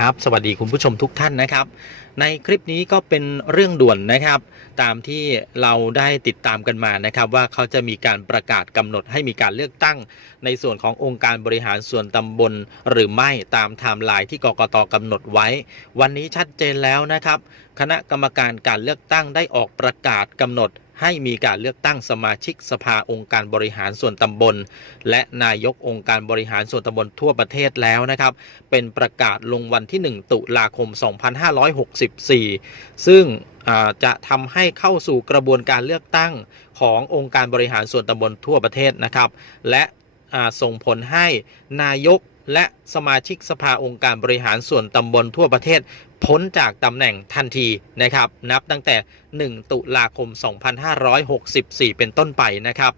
ครับสวัสดีคุณผู้ชมทุกท่านนะครับ ในคลิปนี้ก็เป็นเรื่องด่วนนะครับ ตามที่เราได้ติดตามกันมานะครับ ว่าเขาจะมีการประกาศกำหนดให้มีการเลือกตั้ง ในส่วนขององค์การบริหารส่วนตำบลหรือไม่ตามไทม์ไลน์ที่กกตกำหนดไว้ วันนี้ชัดเจนแล้วนะครับ คณะกรรมการการเลือกตั้งได้ออกประกาศกำหนดให้มีการเลือกตั้งสมาชิกสภาองค์การบริหารส่วนตำบล และนายกองค์การบริหารส่วนตำบลทั่วประเทศแล้วนะครับ เป็นประกาศลงวันที่ 1 ตุลาคม 2564 ซึ่งอ่าจะทำให้เข้าสู่กระบวนการเลือกตั้งขององค์การบริหารส่วนตำบลทั่วประเทศนะครับ และส่งผลให้นายก และสมาชิกสภาองค์การบริหารส่วนตำบลทั่วประเทศ พ้นจากตำแหน่งทันทีนะครับ นับตั้งแต่ 1 ตุลาคม 2564 เป็นต้นไปนะครับ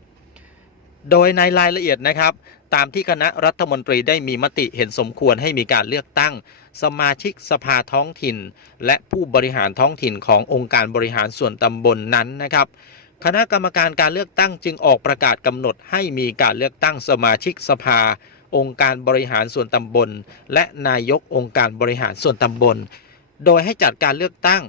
โดยในรายละเอียดนะครับตามที่คณะรัฐมนตรีได้มีมติเห็นสมควรให้มีการเลือกตั้ง สมาชิกสภาท้องถิ่น และผู้บริหารท้องถิ่นขององค์การบริหารส่วนตำบลนนั้นนะครับ คณะกรรมการการเลือกตั้งจึงออกประกาศกำหนดให้มีการเลือกตั้งสมาชิกสภา องค์การบริหารส่วนตำบล และนายกองค์การบริหารส่วนตำบล โดยให้จัดการเลือกตั้ง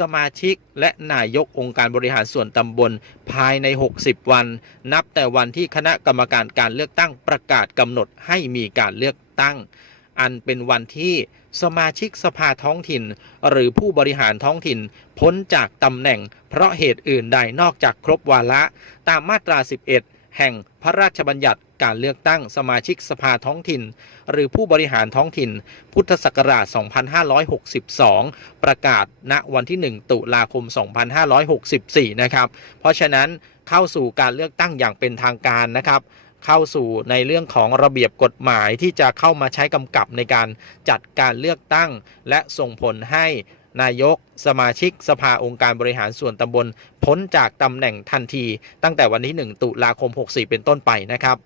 สมาชิกและนายกองค์การบริหารส่วนตำบลภายใน 60 วัน นับแต่วันที่คณะกรรมการการเลือกตั้งประกาศกำหนดให้มีการเลือกตั้ง อันเป็นวันที่สมาชิกสภาท้องถิ่น หรือผู้บริหารท้องถิ่นพ้นจากตำแหน่ง เพราะเหตุอื่นใดนอกจากครบวาระตามมาตรา 11 แห่งพระราชบัญญัติการเลือกตั้งสมาชิกสภาท้องถิ่น หรือผู้บริหารท้องถิ่น พุทธศักราช 2562 ประกาศณวันที่ 1 ตุลาคม 2564 นะครับ เพราะฉะนั้นเข้าสู่การเลือกตั้งอย่างเป็นทางการนะครับ เข้าสู่ในเรื่องของระเบียบกฎหมายที่จะเข้ามาใช้กำกับในการจัดการเลือกตั้ง และส่งผลให้นายกสมาชิกสภาองค์การบริหารส่วนตำบลพ้นจากตำแหน่งทันที ตั้งแต่วันที่ 1 ตุลาคม 64 เป็นต้นไปนะครับ